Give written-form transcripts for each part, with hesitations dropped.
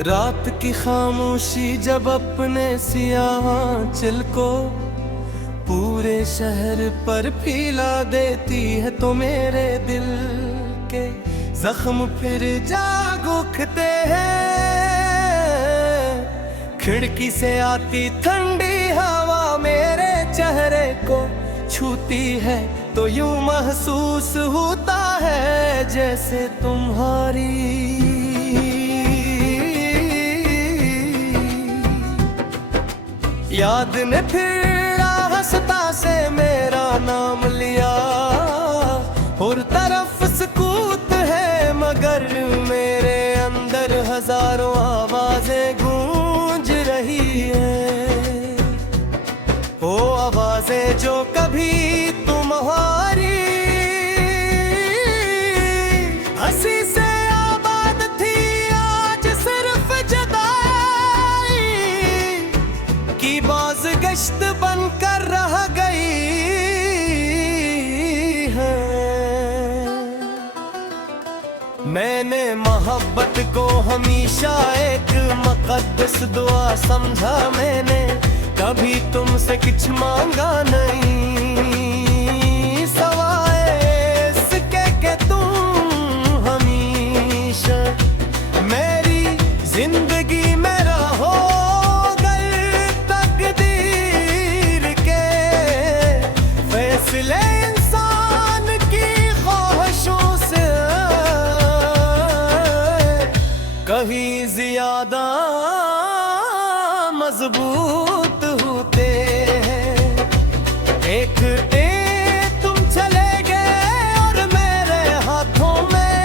रात की खामोशी जब अपने सियाह आंचल को पूरे शहर पर फैला देती है तो मेरे दिल के जख्म फिर जाग उठते हैं। खिड़की से आती ठंडी हवा मेरे चेहरे को छूती है तो यूं महसूस होता है जैसे तुम्हारी याद ने फिर रास्ता से मेरा नाम लिया। और तरफ सुकूत है मगर मेरे अंदर हजारों आवाजें गूंज रही है। वो आवाजें जो कभी तुम्हारी हंसी से आबाद थी आज सिर्फ जुदाई की बाज़गश्त बनकर रह गई है। मैंने मोहब्बत को हमेशा एक मुक़द्दस दुआ समझा। मैंने कभी तुमसे कुछ मांगा नहीं सवाए इसके कि तुम हमेशा मेरी जिंदगी में रहो। तकदीर के फैसले इंसान की ख्वाहिशों से कहीं ज्यादा मजबूत होते हैं। एक तुम चले गए और मेरे हाथों में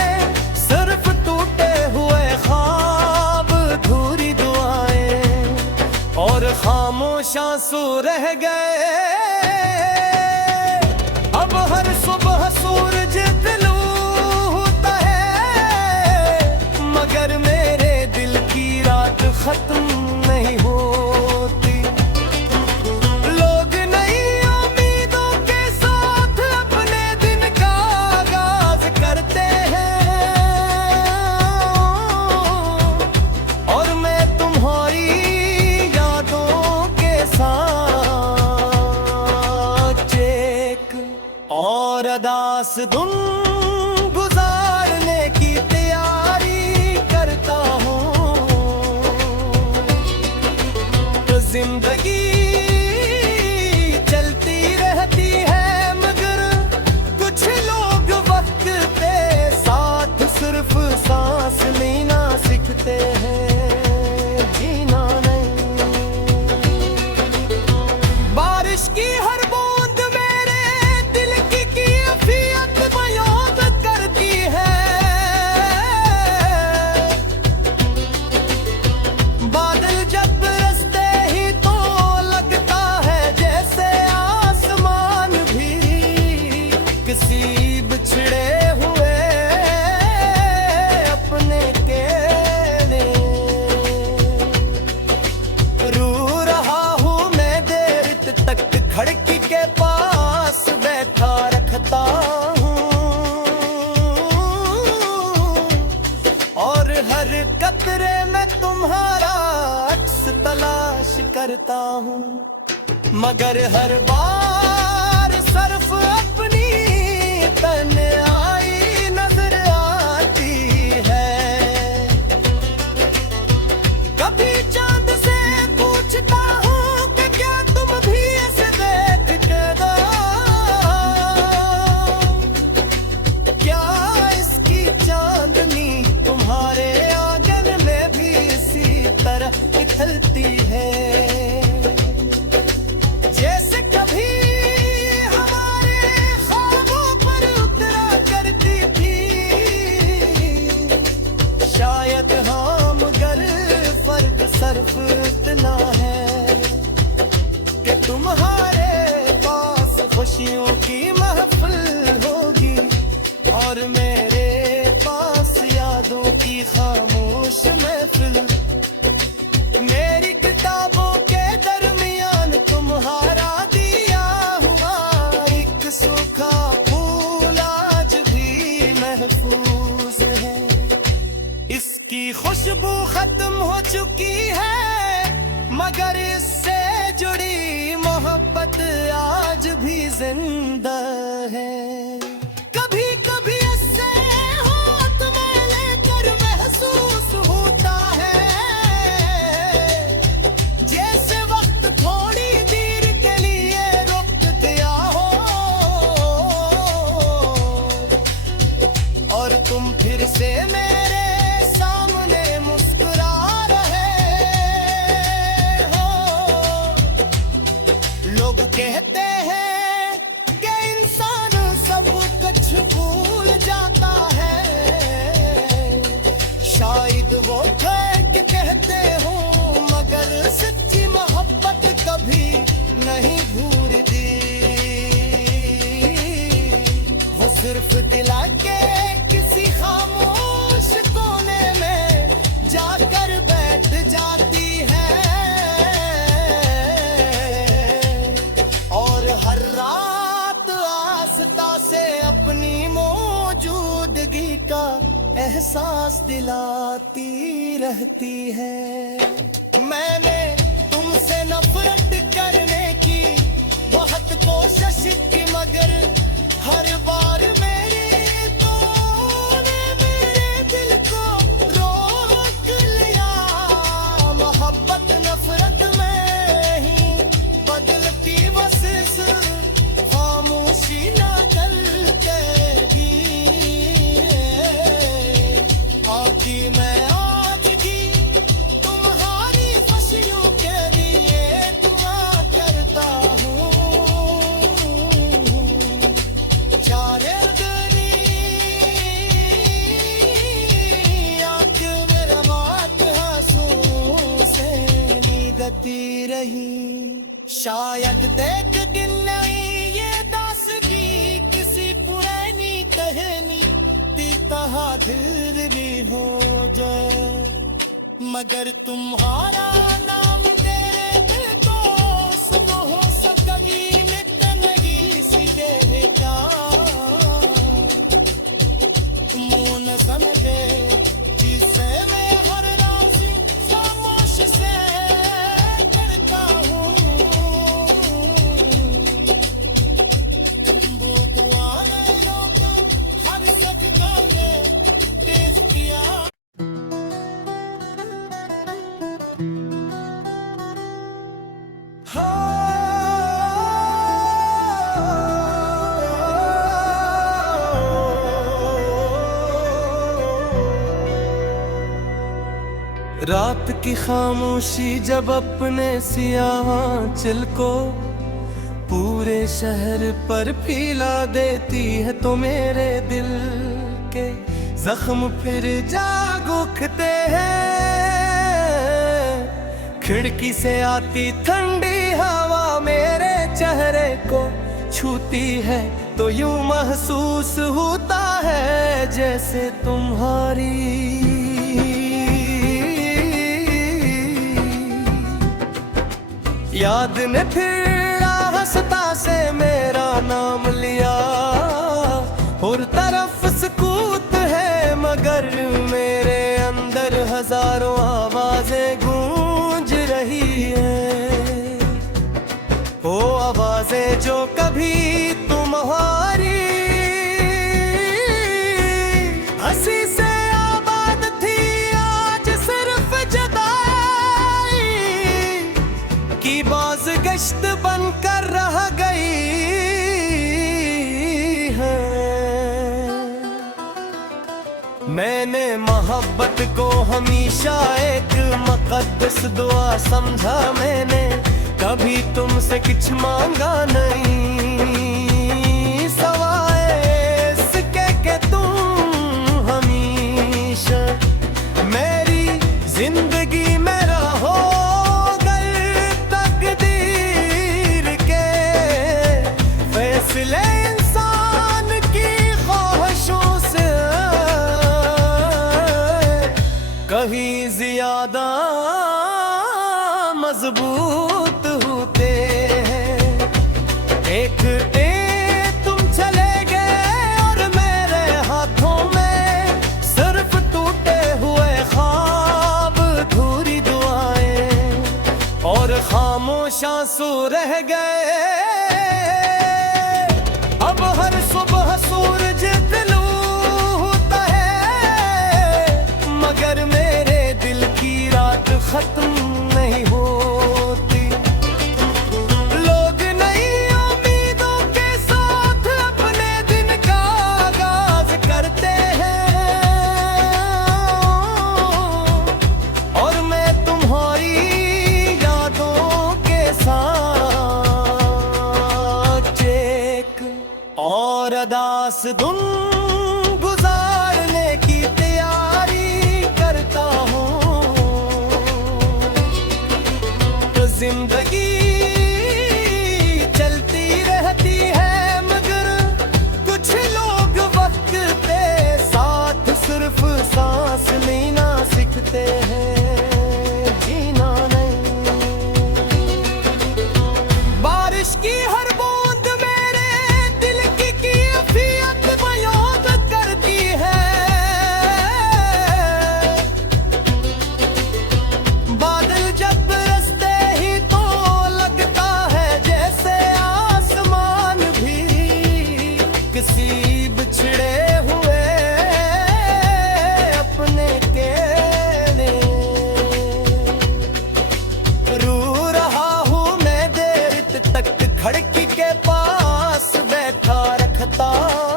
सिर्फ टूटे हुए ख्वाब अधूरी दुआएं और खामोश आंसू रह गए। अब हर सुबह सूरज दिलू होता है मगर मेरे दिल की रात खत्म नहीं होती। लोग नई उम्मीदों के साथ अपने दिन का आगाज करते हैं और मैं तुम्हारी यादों के साथ एक और अदास धुन गुजारने की तैयारी करता हूँ। जिंदगी चलती रहती है मगर कुछ लोग वक्त के साथ सिर्फ सांस लेना सीखते हैं, जीना नहीं। बारिश की हर बूंद मेरे दिल की कैफियत बयां करती है। बादल जब किसी बिछड़े हुए अपने के रू रहा हूँ मैं देर तक खिड़की के पास बैठा रखता हूँ और हर कतरे में तुम्हारा अक्स तलाश करता हूँ मगर हर बार सिर्फ अपनी तन्हाई नजर आती है। कभी चांद से पूछता हूँ कि क्या तुम भी ऐसे देख के दो। क्या इसकी चांदनी तुम्हारे आंगन में भी इसी तरह निकलती है जैसे कभी सिर्फ इतना है कि तुम्हारे पास खुशियों की महफिल होगी और मेरे पास यादों की खामोश महफिल। मेरी किताबों के दरमियान तुम्हारा दिया हुआ एक सूखा फूल आज भी महफूज है। इस उसकी खुशबू खत्म हो चुकी है, मगर इससे जुड़ी मोहब्बत आज भी जिंदा है। कभी कभी इससे हाथ में लेकर महसूस होता है, जैसे वक्त थोड़ी देर के लिए रुक गया हो और तुम फिर से मेरे सामने मुस्कुरा रहे हो। लोग कहते हैं कि इंसान सब कुछ भूल जाता है, शायद वो ठग कहते हो, मगर सच्ची मोहब्बत कभी नहीं भूलती। वो सिर्फ दिला के किसी खामोश कोने में जाकर बैठ जाती है और हर रात आस्था से अपनी मौजूदगी का एहसास दिलाती रहती है। मैंने तुमसे नफरत करने की बहुत कोशिश की, मगर हर बार मेरी तूने मेरे दिल को रोक लिया। मोहब्बत नफरत में ही बदलती, बस इस खामोशी ना चलतेगी। आखी मैं आज की तुम्हारी खुशियों के लिए दुआ करता हूँ। चारे दनी आँख मेरा मात आंसू से नीगती रही। शायद एक दिन नहीं ये दास्तां किसी पुरानी कहानी की तरह दिल हो जाए, मगर तुम्हारा नाम तेरे दिल को सुबह हो सकेगी नितनगी सी देने का। मुन समझे जिसे मैं हर रात खामोश से करता हूँ। वो दुआ ने रोका हर सजदा में पेश किया। रात की खामोशी जब अपने सियाह आंचल को पूरे शहर पर फैला देती है, तो मेरे दिल के जख्म फिर जाग उठते हैं। खिड़की से आती ठंडी हवा मेरे चेहरे को छूती है, तो यूं महसूस होता है जैसे तुम्हारी याद ने फिर आस्था से मेरा नाम लिया। और तरफ सुकूत है, मगर मेरे अंदर हजारों आवाजें गूंज रही है। वो आवाजें जो कभी तुम्हारी हंसी से आबाद थी, आज सिर्फ जुदाई की बाज़गश्त बनकर रह गई है। मैंने मोहब्बत को हमेशा एक मुक़द्दस दुआ समझा। मैंने कभी तुमसे कुछ मांगा नहीं, सवाए इसके कि तुम हमेशा मेरी जिंदगी में रहो। इंसान की ख्वाहिशों से कहीं ज्यादा मजबूत होते हैं। एक तुम चले गए और मेरे हाथों में सिर्फ टूटे हुए खामोश आंसू रह गए। अब हर सुबह सूरज दिलू होता है, मगर मेरे दिल की रात खत्म नहीं होती। लोग नई उम्मीदों के साथ अपने दिन का आगाज करते हैं, और मैं तुम्हारी यादों के साथ एक और अदास धुन गुजारने की तैयारी करता हूँ। तो जिंदगी चलती रहती है, मगर कुछ लोग वक्त के साथ सिर्फ सांस लेना सीखते हैं, जीना नहीं। बारिश की हर बूंद मेरे दिल की कैफियत बयां करती है। बादल जब बरसते ही तो लगता है जैसे आसमान भी किसी बिछड़े हुए अपने के रू रहा हूँ मैं देर तक खिड़की के पास बैठा रखता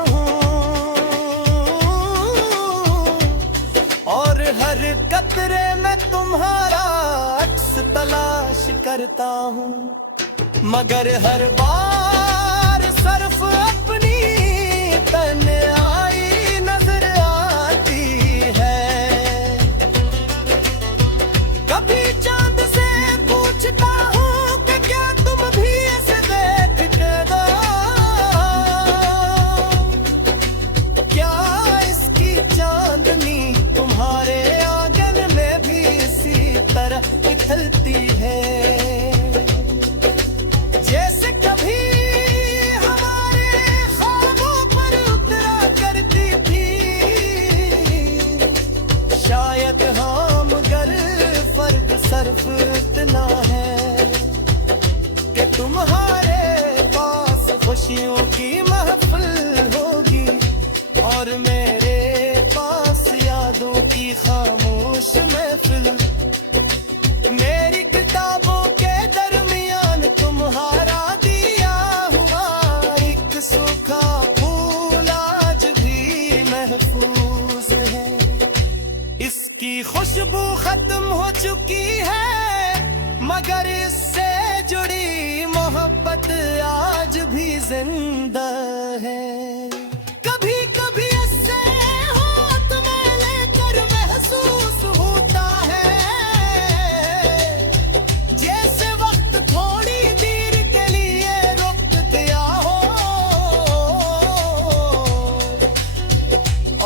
हूँ, और हर कतरे में तुम्हारा अक्स तलाश करता हूँ। मगर हर बार सिर्फ अपनी तन्हाई नजर आती है। कभी चांद से पूछता हूँ कि क्या तुम भी ऐसे देखते हो, क्या इसकी चांदनी तुम्हारे आंगन में भी इसी तरह उथलती है, जैसे कभी हमारे ख्वाबों पर उतरा करती थी। शायद हम गर फर्क सिर्फ इतना है कि तुम्हारे पास खुशियों की महफिल होगी, और मेरे पास यादों की खामोश महफिल। मेरी किताबों के दरमियान तुम्हारा दिया हुआ एक सूखा फूल आज भी महफूज है। इसकी खुशबू खत्म हो चुकी है, मगर इससे जुड़ी मोहब्बत आज भी जिंदा है। कभी कभी इससे हाथ में लेकर महसूस होता है जैसे वक्त थोड़ी देर के लिए रुक गया हो,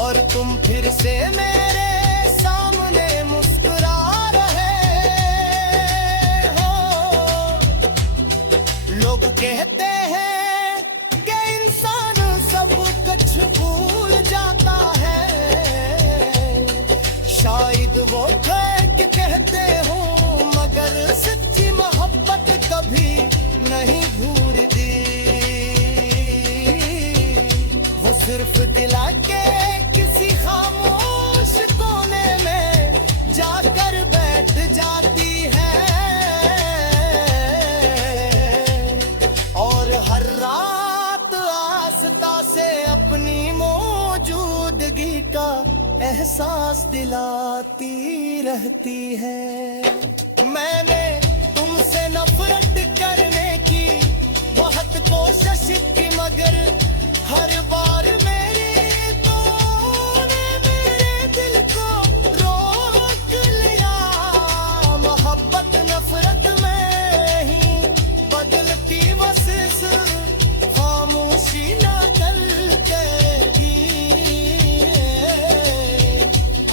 और तुम फिर से मेरे सामने मुस्कुरा रहे हो। लोग कहते हैं कि इंसान सब कुछ भूल जाता है, शायद वो ठेक कहते हो, मगर सच्ची मोहब्बत कभी नहीं भूलती। वो सिर्फ दिला के किसी खामोश कोने में जाकर बैठ जाती है, और हर रात आस्था से अपनी मौजूदगी का एहसास दिलाती रहती है। मैंने तुमसे नफरत करने की बहुत कोशिश की, मगर हर बार मेरी तूने मेरे दिल को रोक लिया। मोहब्बत नफरत में ही बदलती, बस इस खामोशी ना चलती।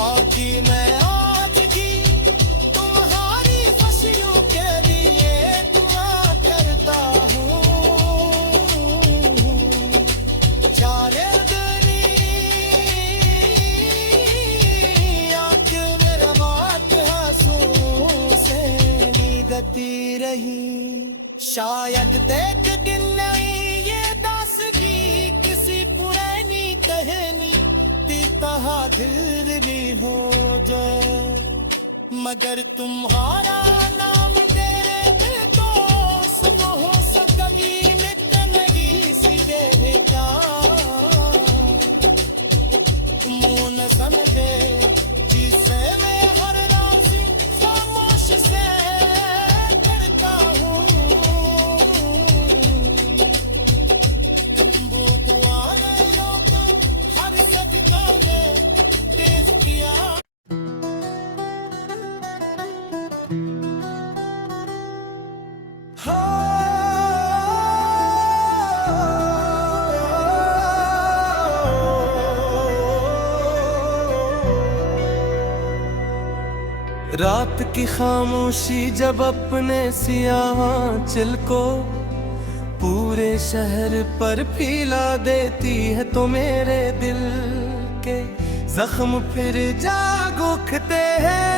आती मैं आज की तुम्हारी खुशियों के लिए दुआ करता हूँ। चारे दनी आँख मेरा मात आंसू से नीगती रही। शायद देख दिन नहीं ये दासगी किसी पुरानी कहानी ती कहा दिल भी हो जाए, मगर तुम्हारा नाम तेरे दिल को सुबह हो सकगी नित नहीं सीधे जा मुन समझे जिसे मैं हर राजी खामोश से करता हूँ। वो दुआ रहेगा तो हर सजदा में तेज किया। रात की खामोशी जब अपने सियाह आंचल को पूरे शहर पर फैला देती है तो मेरे दिल के जख्म फिर जाग उठते हैं।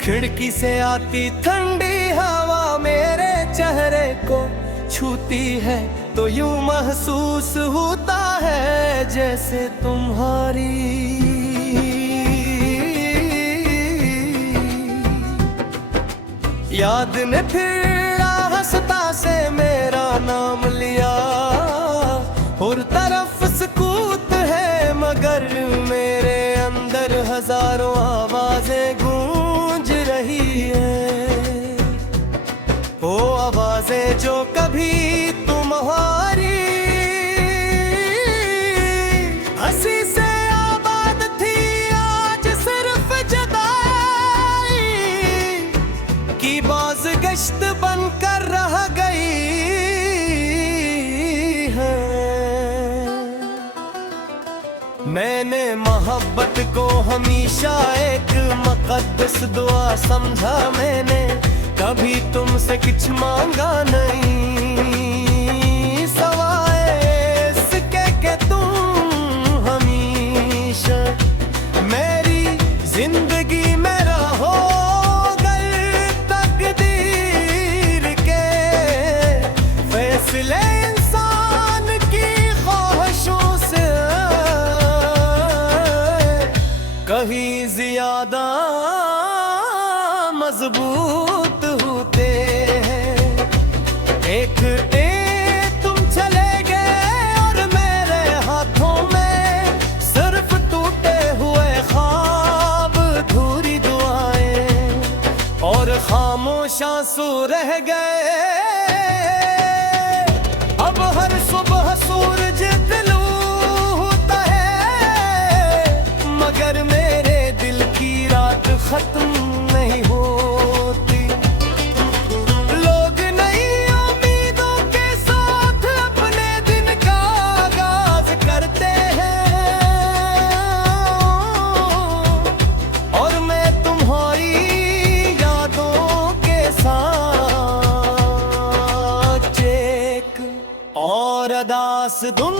खिड़की से आती ठंडी हवा मेरे चेहरे को छूती है तो यूं महसूस होता है जैसे तुम्हारी याद ने फिर हंसता से मेरा नाम लिया। और तरफ सुकूत है मगर मेरे अंदर हजारों आवाजें गूंज रही है। वो आवाजें जो कभी तुम्हारी हंसी से आबाद थी आज सिर्फ जुदाई की बाज़गश्त बनकर रह गई है। मैंने मोहब्बत को हमेशा एक मुक़द्दस दुआ समझा, मैंने कभी तुमसे कुछ मांगा नहीं सवाए इसके कि तुम हमेशा मेरी जिंदगी में रहो। इंसान की ख्वाहिशों से कहीं ज्यादा मजबूत होते हैं। एक तुम चले गए और मेरे हाथों में सिर्फ टूटे हुए ख्वाब, अधूरी दुआएं और खामोश आंसू रह गए। अब हर सुबह सूरज दिलू होता है मगर मेरे दिल की रात खत्म नहीं होती। लोग नई उम्मीदों के साथ अपने दिन का आगाज करते हैं और मैं तुम्हारी यादों के साथ और अदास धुन